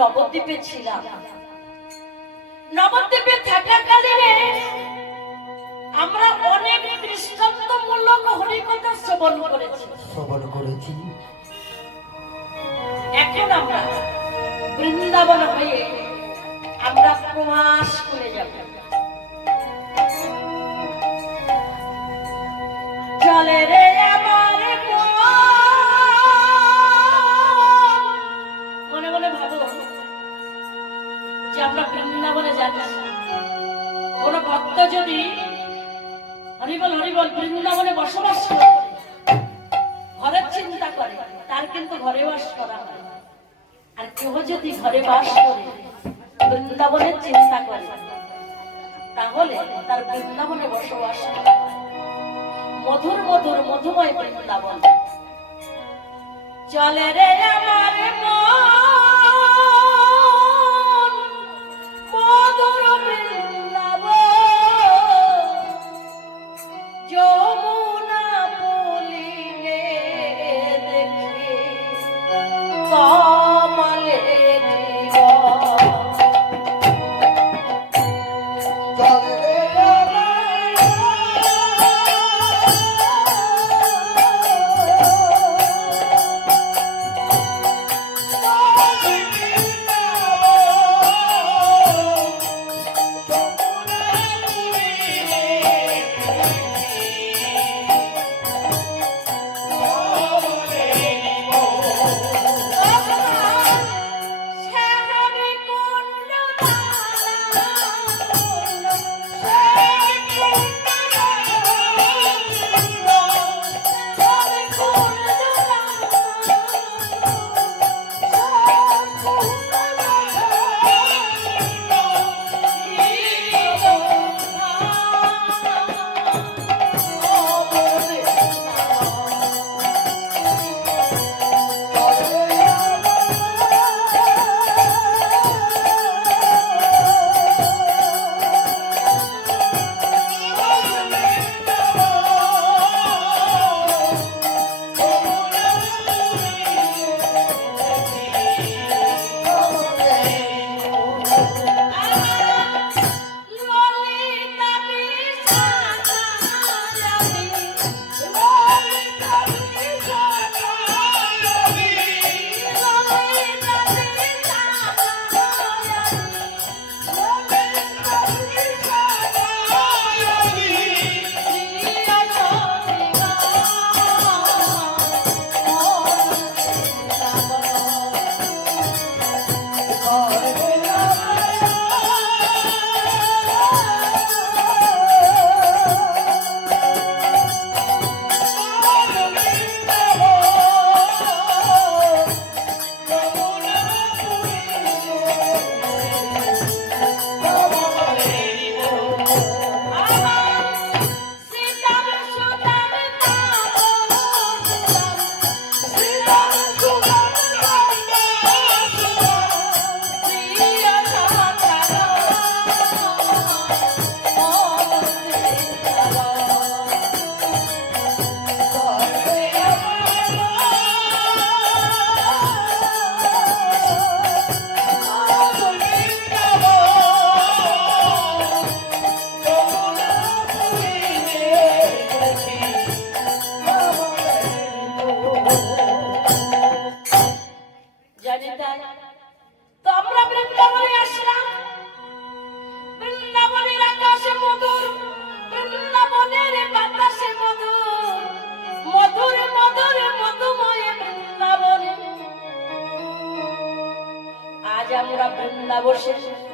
নবদ্বীপে ছিলাম। নবদ্বীপে থাকাকালীন আমরা অনেক দৃষ্টান্তমূলক হরিকথা শ্রবণ করেছি। এখন আমরা বৃন্দাবন হয়ে আমরা প্রবাস করে যাব। চলে রে আমার মনে মনে ভাবো যে আমরা বৃন্দাবনে যাচ্ছি। কোন ভক্ত যদি হরিবল হরিবল বৃন্দাবনে বসবাস করে ঘরের চিন্তা করে, তার কিন্তু ঘরে বাস করা হয়। আর কেউ যদি ঘরে বাস করে বৃন্দাবনের চিন্তা করে, তাহলে তার বৃন্দাবনে বসবাস করা হয়। মধুর মধুর মধুময় বৃন্দাবন। চলে রে আমার মন মধুর বৃন্দাবন, যমুনা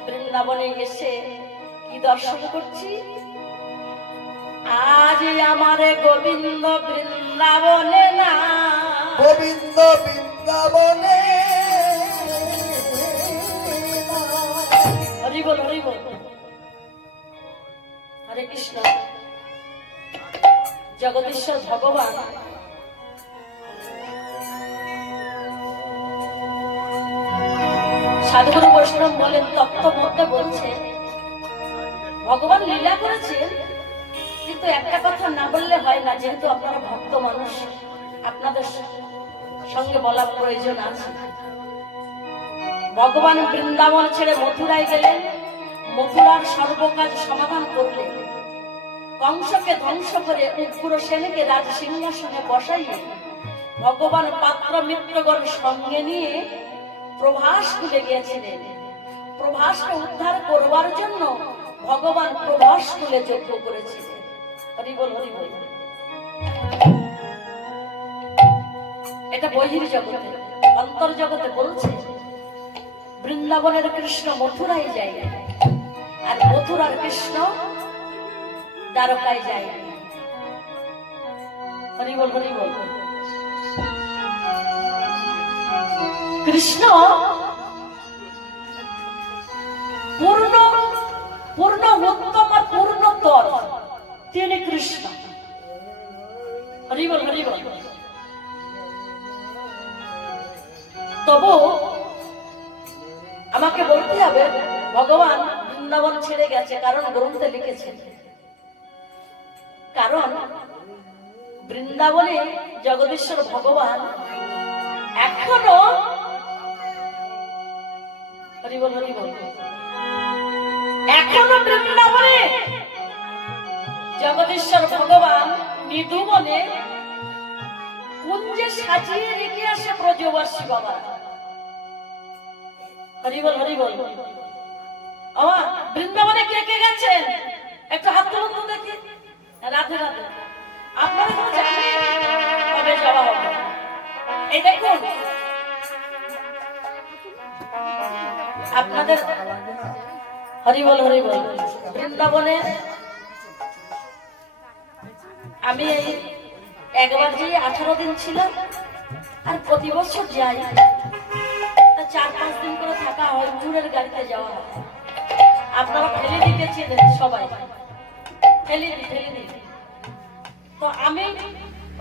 বৃন্দাবনে এসে কি দর্শন করছি? আজ আমারে গোবিন্দ বৃন্দাবনে না, গোবিন্দ বৃন্দাবনে হরি বল হরি বল। হরে কৃষ্ণ। জগদীশ্বর ভগবান সাধুগুরু বৈষ্ণব বলেন, তত্ত্ব মধ্যে বলছে ভগবান লীলা করেছেন, কিন্তু একটা কথা না বললে হয় না, যেহেতু আপনারা ভক্ত মানুষ, আপনাদের সঙ্গে বলা প্রয়োজন আছে। ভগবান বৃন্দাবন ছেড়ে মথুরায় গেলেন, মথুরার সর্বকাজ সমাধান করলেন, কংসকে ধ্বংস করে উগ্রসেনকে রাজ সিংহাসনে বসাইয়ে ভগবান পাত্র মিত্রগণ সঙ্গে নিয়ে প্রভাস খুলে গিয়েছিলেন। প্রভাসকে উদ্ধার করবার জন্য ভগবান প্রভাস খুলে যজ্ঞ করেছিলেন। হরি বল হরি বল। এটা বহির জগতে। অন্তর জগতে বলছে বৃন্দাবনের কৃষ্ণ মথুরায় যায়, আর মথুরার কৃষ্ণ দ্বারকায় যায়। হরি বল হরি বল। কৃষ্ণ পূর্ণ পূর্ণ উত্তম আর পূর্ণতর, তিনি কৃষ্ণ। হরি বল হরি বল। তবু আমাকে বলতে হবে ভগবান বৃন্দাবন ছেড়ে গেছে, কারণ গ্রন্থে লিখেছেন, কারণ বৃন্দাবনে জগদীশ্বর ভগবান এখনো হরি বল হরি বল, এখনো বৃন্দাবনে জগদীশ্বর ভগবান নিধুবনে কুঞ্জে সাজিয়ে রেখে আসে ব্রজবাসী বাবা। হরি বল হরি বল। আমার বৃন্দাবনে কে কে গেছেন একটু হাত তুলুন তো দেখি। রাধে রাধে। আপনারা কোনো জানেন কবে যাওয়া হবে? এই দেখুন আপনাদের হরি বল হরি বল। বৃন্দাবনে আমি এই একবার যে 18 দিন ছিলাম, আর প্রতি বছর যাই, 4-5 দিন করে থাকা হয়, জুড়ের গাড়িতে যাওয়া হয়। আপনারা ফেলে দিতেছিলেন সবাই, ফেলে দি। তো আমি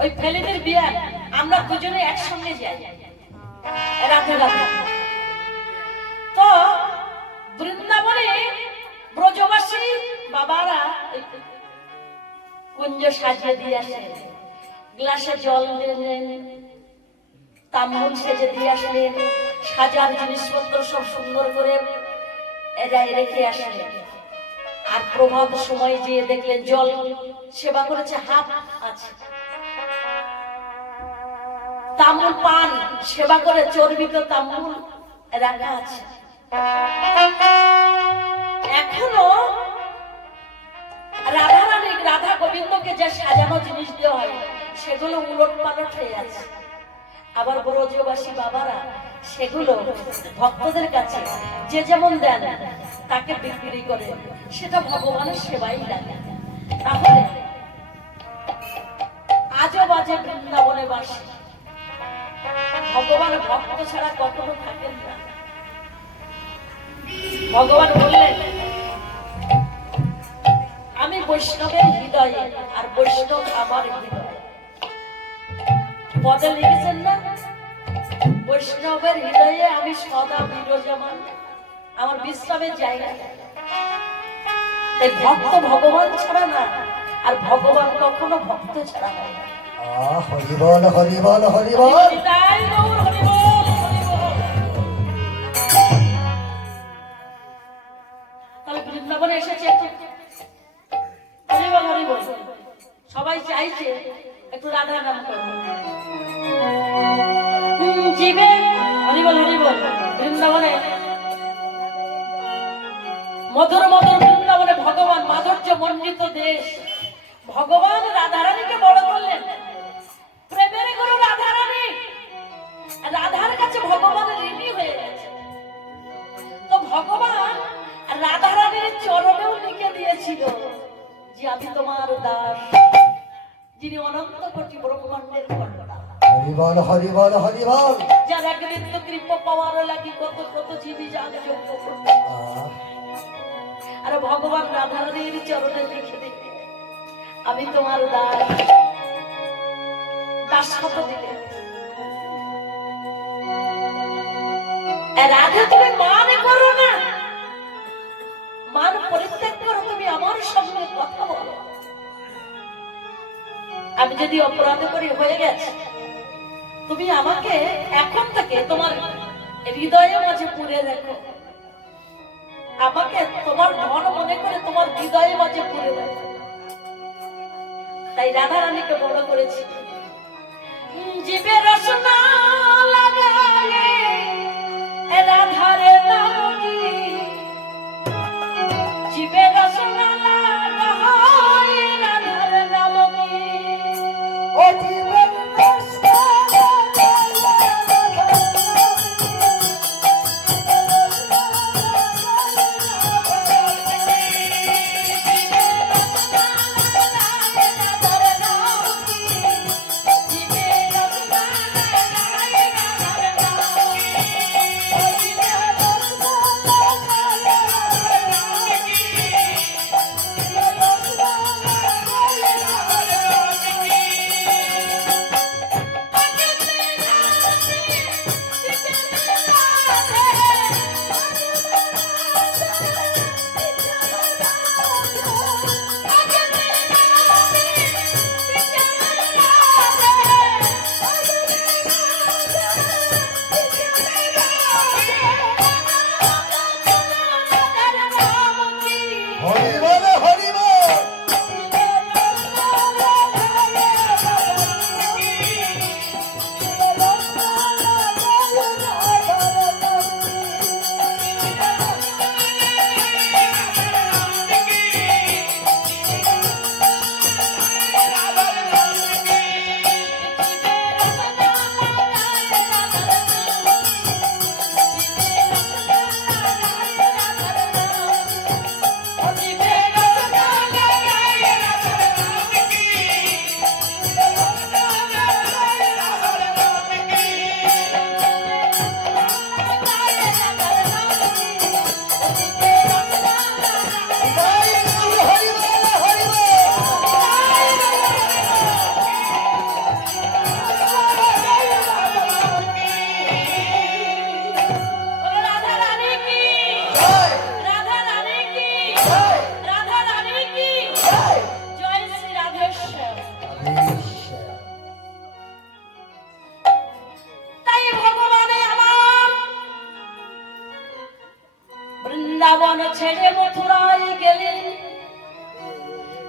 ওই ফেলিদির বিয়ে আমরা দুজনে একসঙ্গে যাই রাধে রাধে। তো বৃন্দাবনে ব্রজবাসী বাবারা কুঞ্জ সাজিয়ে দিয়ে আসেন, গ্লাসে জল দিলেন, তাম্বুল সেজে দিয়ে আসলেন, সাজার জিনিসপত্র সব সুন্দর করে রেখে আসলেন। আর প্রভাত সময় যে দেখলেন জল সেবা করেছে, হাত আছে, তাম্বুল পান সেবা করে চর্বিত তাম্বুল রাখা আছে। এখনো রাধারানী রাধা গোবিন্দকে যে সাজানো জিনিস দেওয়া হয় সেগুলো উলট পালট হয়ে আছে। আবার ব্রজবাসী বাবারা সেগুলো ভক্তদের কাছে যে যেমন দেন তাকে বিক্রি করে, সেটা ভগবানের সেবাই লাগে। তাহলে আজও বাজে বৃন্দাবনে বাসী ভগবান ভক্ত ছাড়া কখনো থাকেন না। ভগবান বললেন আমি বৈষ্ণবের হৃদয়ে, আর বৈষ্ণব আমার হৃদয়ে। পদে লিখেছেন না, বৈষ্ণবের হৃদয়ে আমি সদা বিরাজমান, আমার বিশ্রামের জায়গা। এই ভক্ত ভগবান ছাড়া না, আর ভগবান কখনো ভক্ত ছাড়া হয় না। হরি বল হরি বল হরি বল। তাহলে বৃন্দাবনে এসেছে একটু হরি বল হরি বল। সবাই চাইছে একটু রাধা নাম করবো, জীবে হরি বল হরি বল। বৃন্দাবনে মধুর মধুর বৃন্দাবনে ভগবান মাধুর্য মণ্ডিত দেশ, ভগবান রাধারানীকে বড় করলেন। প্রেমের গুরু রাধারানী, রাধার কাছে ভগবান ঋণী হয়ে গেছে। তো কোটি ব্রহ্মাণ্ডের ঘটনা। হরি বল হরি বল হরি বল। যার একদিন তো কৃপা পাওয়ার লাগি কত কত জীবী যাগ যোগ্য করবে। আর ভগবান রাধারানীর চরণে লিখে দিবে আমি তোমার দাস। দাস কত দিলে রাধা তুমি মান করো না, মান পরিত্যাগ করো, তুমি আমার সঙ্গে কথা বলো। আমি যদি অপরাধ করি হয়ে গেছে, তুমি আমাকে এখন থেকে তোমার হৃদয়ে মাঝে পুরে রাখো, আমাকে তোমার ধন মনে করে তোমার হৃদয়ে মাঝে পুরে রাখো। তাই রাধা রানীকে বড় করেছি। জীবে রসনা লাগায়ে রাধারে নাম কি, জীবে রসনা লাগায়ে রাধারে নাম কি, ও জীবন রসনা হরি বল হরি বল। রাধা রানী কি, রাধা রানী কি, রাধা রানী কি, জয় শ্রী রাধেশ্বর। তাই ভগবানে আমার বৃন্দাবন ছেড়ে মথুরায় গেলেন,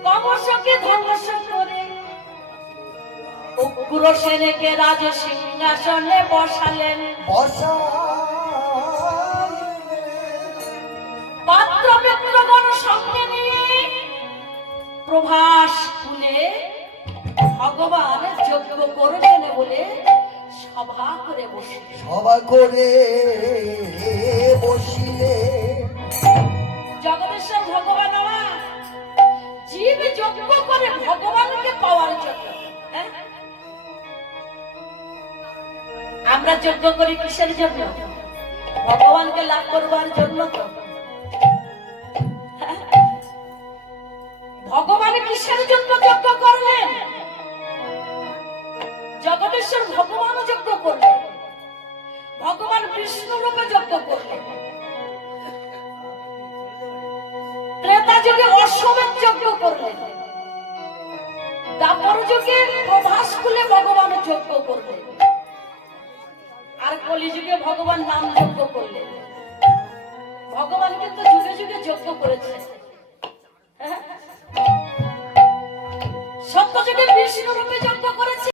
কমসকে ধ্বংস করে উগ্র সেনকে রাজ সিংহাসনে বসালেন। বর্ষা পাত্র মিত্রগণ সঙ্গে নিয়ে প্রভাস খুলে ভগবান যজ্ঞ করবেন বলে সভা করে বসে। সভা করে বসিলে জগদীশ্বর ভগবান আমার জীব যজ্ঞ করে ভগবানকে পাওয়ার জন্য। হ্যাঁ? আমরা যজ্ঞ করি কিসের জন্য? ভগবানকে লাভ করবার জন্য তো। হ্যাঁ? ভগবান কিসের জন্য যজ্ঞ করলেন? জগদীশ্বর ভগবান যজ্ঞ করলেন, ভগবান বিষ্ণু রূপে যজ্ঞ করলেন। ত্রেতা যুগে অশ্বমেধ যজ্ঞ করলেন, দ্বাপর যুগে প্রভাস খুলে ভগবান যজ্ঞ করলেন, আর কলিযুগে ভগবান নাম যজ্ঞ করলেন। ভগবান কিন্তু যুগে যুগে যজ্ঞ করেছে। হ্যাঁ? সত্য যুগে বিষ্ণু রূপে যজ্ঞ করেছে।